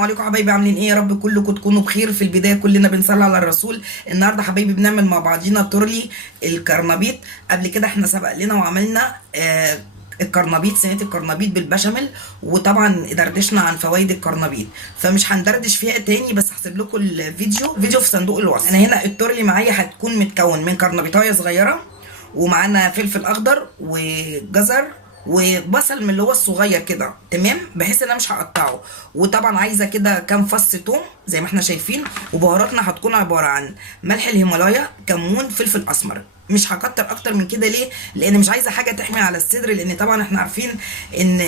السلام عليكم حبايبي، عاملين ايه؟ يا رب كلكم تكونوا بخير. في البدايه كلنا بنصلي على الرسول. النهارده حبايبي بنعمل مع بعضينا تورلي الكرنبيط. قبل كده احنا سبق لنا وعملنا الكرنبيط، صينيه الكرنبيط بالبشاميل، وطبعا دردشنا عن فوائد الكرنبيط، فمش هندردش فيها تاني، بس هسيب لكم الفيديو في صندوق الوصف. انا هنا التورلي معايا هتكون متكون من كرنبيطايه صغيره، ومعانا فلفل اخضر وجزر وبصل من اللي هو الصغير كده، تمام، بحيث ان انا مش هقطعه. وطبعا عايزه كده كام فص توم زي ما احنا شايفين. وبهاراتنا هتكون عباره عن ملح الهيمالايا، كمون، فلفل اسمر. مش هكتر اكتر من كده، ليه؟ لان مش عايزه حاجه تحمي على الصدر، لان طبعا احنا عارفين ان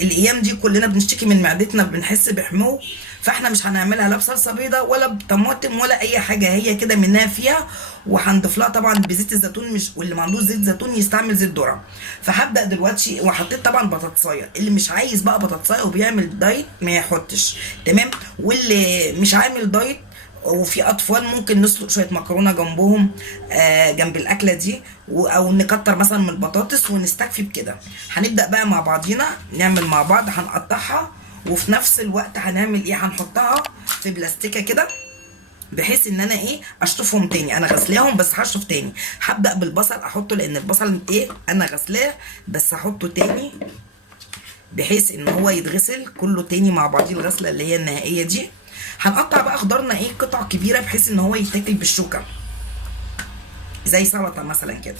الايام دي كلنا بنشتكي من معدتنا، بنحس بحمو. فاحنا مش هنعملها لا بصلصه بيضه ولا بطماطم ولا اي حاجه، هي كده منها فيها. وهنضيف لها طبعا بزيت الزيتون، مش واللي ما عندوش زيت زيتون يستعمل زيت ذره. فهبدا دلوقتي، وحطيت طبعا بطاطسايه. اللي مش عايز بقى بطاطسايه وبيعمل دايت ما يحطش، تمام. واللي مش عامل دايت وفي اطفال ممكن نسلق شويه مكرونه جنبهم، جنب الاكله دي، او نكتر مثلا من البطاطس ونستكفي بكده. هنبدا بقى مع بعضينا نعمل مع بعض، هنقطعها وفي نفس الوقت هنعمل ايه، هنحطها في بلاستيكه كده، بحيث ان انا ايه اشطفهم تاني. انا غسلاهم بس هشطف تاني. هبدا بالبصل احطه، لان البصل ايه انا غسلاه، بس هحطه تاني بحيث ان هو يتغسل كله تاني مع بعضيه، الغسله اللي هي النهائيه دي. هنقطع بقى خضارنا ايه قطع كبيره، بحيث ان هو يتاكل بالشوكه زي سلطه مثلا كده.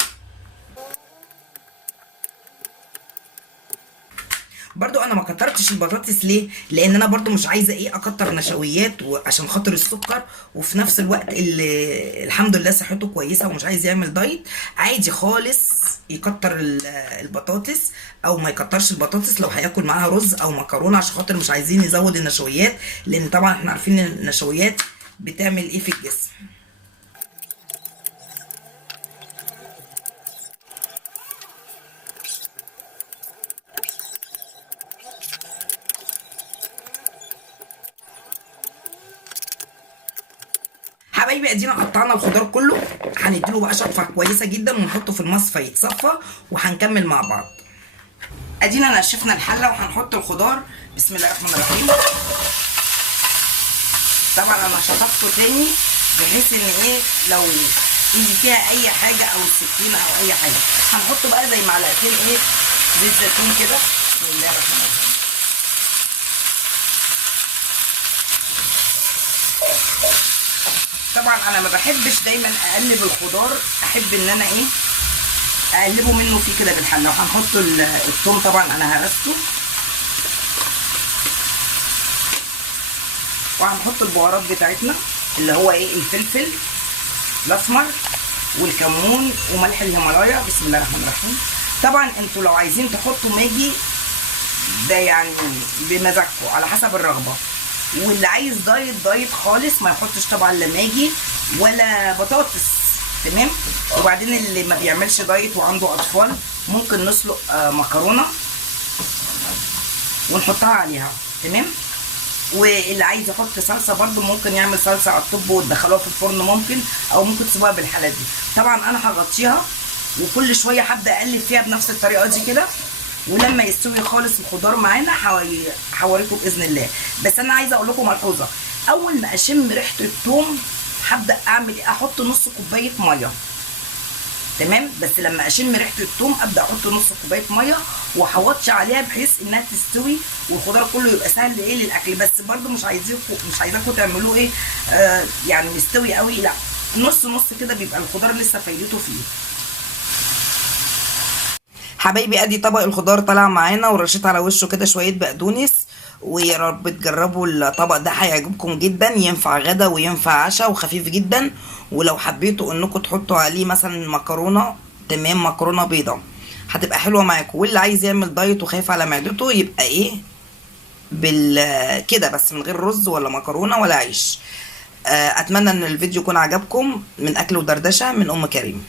برضو انا ما كترتش البطاطس، ليه؟ لان انا برضو مش عايزه ايه اكتر نشويات وعشان خاطر السكر، وفي نفس الوقت اللي الحمد لله صحته كويسه ومش عايز يعمل دايت، عادي خالص يكتر البطاطس او ما يكترش البطاطس لو هياكل معاها رز او مكرونه، عشان خاطر مش عايزين نزود النشويات، لان طبعا احنا عارفين ان النشويات بتعمل ايه في الجسم. حبايبي ادينا قطعنا الخضار كله، هنديله بقى شطفه كويسه جدا ونحطه في المصفى يتصفى، وهنكمل مع بعض. ادينا نشفنا الحله وهنحط الخضار. بسم الله الرحمن الرحيم. طبعا انا شطفته تاني بحيث ان ايه لو يجي فيها اي حاجه او السكينه او اي حاجه. هنحط بقى زي معلقتين ايه زيت زيتون كده. بسم الله الرحمن الرحيم. طبعا انا ما بحبش دايما اقلب الخضار، احب ان انا ايه اقلبه منه فيه كده بالحله. وهنحط الثوم، طبعا انا هرسته، وهنحط البهارات بتاعتنا اللي هو ايه الفلفل الاسمر والكمون وملح الهيمالايا. بسم الله الرحمن الرحيم. طبعا انتوا لو عايزين تحطوا ماجي ده يعني بمزاجكم على حسب الرغبه، واللي عايز دايت خالص ما يحطش طبعا لا ماجي ولا بطاطس، تمام. وبعدين اللي ما بيعملش دايت وعنده اطفال ممكن نسلق مكرونه ونحطها عليها، تمام. واللي عايز يحط صلصه برده ممكن يعمل صلصه على الطب وتدخلوها في الفرن ممكن، او ممكن تسيبوها بالحالات دي. طبعا انا هغطيها وكل شويه هبدا اقلب فيها بنفس الطريقه دي كده، ولما يستوي خالص الخضار معانا هوريكم باذن الله. بس انا عايزه اقول لكم ملحوظه، اول ما اشم ريحه الثوم هبدا اعمل ايه، احط نص كوبايه ميه، تمام. بس لما اشم ريحه الثوم ابدا احط نص كوبايه ميه وهوطي عليها بحيث انها تستوي والخضار كله يبقى سهل ايه للاكل. بس برده مش عايزاكم تعملوه ايه يعني مستوي قوي، لا، نص نص كده بيبقى الخضار لسه فايدته فيه. حبايبي ادي طبق الخضار طلع معانا، ورشيت على وشه كده شويه بقدونس. ويا رب تجربوا الطبق ده، هيعجبكم جدا، ينفع غدا وينفع عشاء وخفيف جدا. ولو حبيتوا انكم تحطوا عليه مثلا مكرونه، تمام، مكرونه بيضه هتبقى حلوه معاكم. واللي عايز يعمل دايت وخايف على معدته يبقى ايه كده بس من غير رز ولا مكرونه ولا عيش. اتمنى ان الفيديو يكون عجبكم. من اكل ودردشه من ام كريم.